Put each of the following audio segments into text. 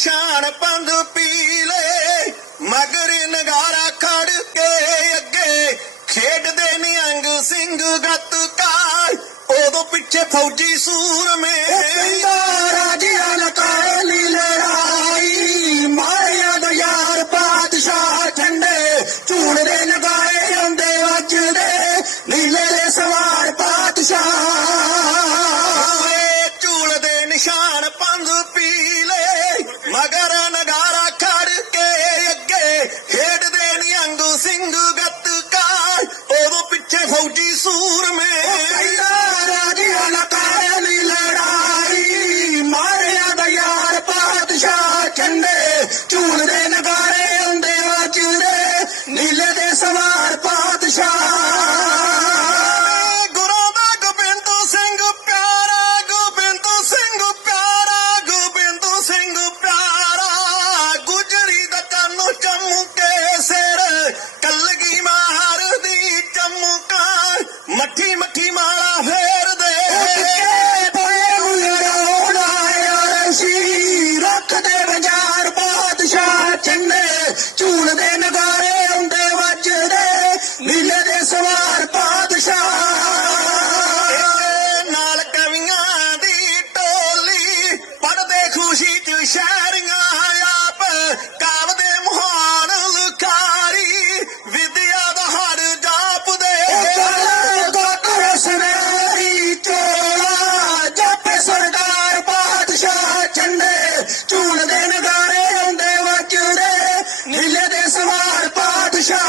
ਨਿਸ਼ਾਨ ਪੰਧ ਪੀਲੇ ਮਗਰ ਨਗਾਰਾ ਖੜ ਕੇ ਅੱਗੇ। ਖੇਡਦੇ ਨਿਹੰਗ ਸਿੰਘ ਗੱਤਕਾਰ ਉਦੋਂ ਪਿੱਛੇ ਫੌਜੀ ਸੂਰਮੇ। ਪਿੰਡਾ ਰਾਜਿਆਂ ਲਕਾਲੀ ਲੜਾਈ। ਮਾਰਿਆ ਦੋ ਯਾਰ ਬਾਦਸ਼ਾਹ ਠੰਡੇ। ਝੂੜ ਦੇ ਨਗਾਏ ਆਉਂਦੇ ਵੱਜਦੇ। ਨੀਲੇ ਦੇ ਸਵਾਰ ਪਾਤਸ਼ਾਹ Sunshine! ਨਗਾਰੇ ਹੁੰਦੇ ਵੱਜਦੇ ਨੀਲੇ ਦੇ ਸਵਾਰ ਬਾਦਸ਼ਾਹ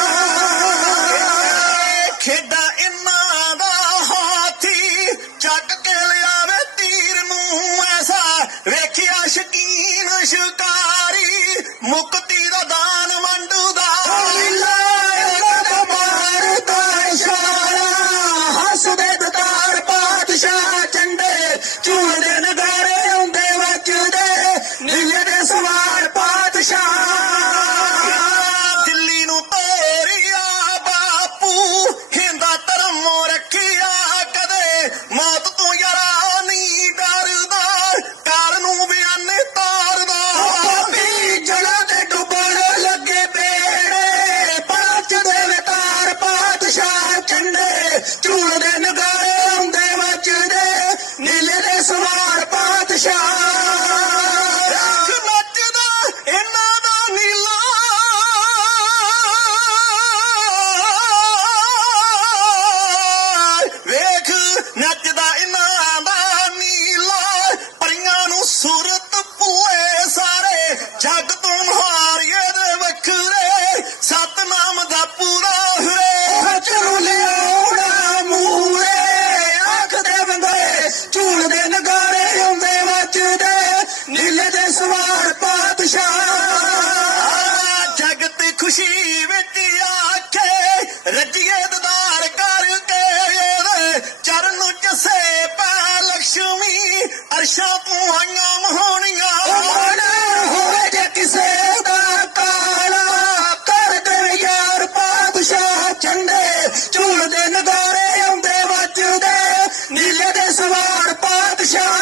ਖੇਡਾਂ ਇਨਾਂ ਦਾ ਹਾਥੀ ਚੱਕ ਕੇ ਲਿਆਵੇ ਤੀਰ ਨੂੰ ਐਸਾ। ਵੇਖਿਆ ਸ਼ਕੀਨ ਸ਼ਿਕਾਰੀ, ਮੁਕਤੀ شعار ਸਵਾਰ ਪਾਤਸ਼ਾਹ। ਜਗਤ ਖੁਸ਼ੀ ਵਿੱਚ ਆਖੇ, ਰੱਜੀਏ ਦਦਾਰ ਕਰਕੇ। ਚਰਨ ਚਸੇ ਪੈ ਲక్ష్ਮੀ ਅਰਸ਼ਾਂ ਪੁਆਈਆਂ ਹੋਵੇ ਕਿਸੇ ਦਾ ਕਾਲਾ, ਕਰ ਦੇ ਯਾਰ ਪਾਤਸ਼ਾਹ। ਚੰਡੇ ਝੂਲਦੇ ਨਗਾਰੇ ਆਉਂਦੇ ਵੱਜਦੇ। ਨੀਲੇ ਦੇ ਸਵਾਰ ਪਾਤਸ਼ਾਹ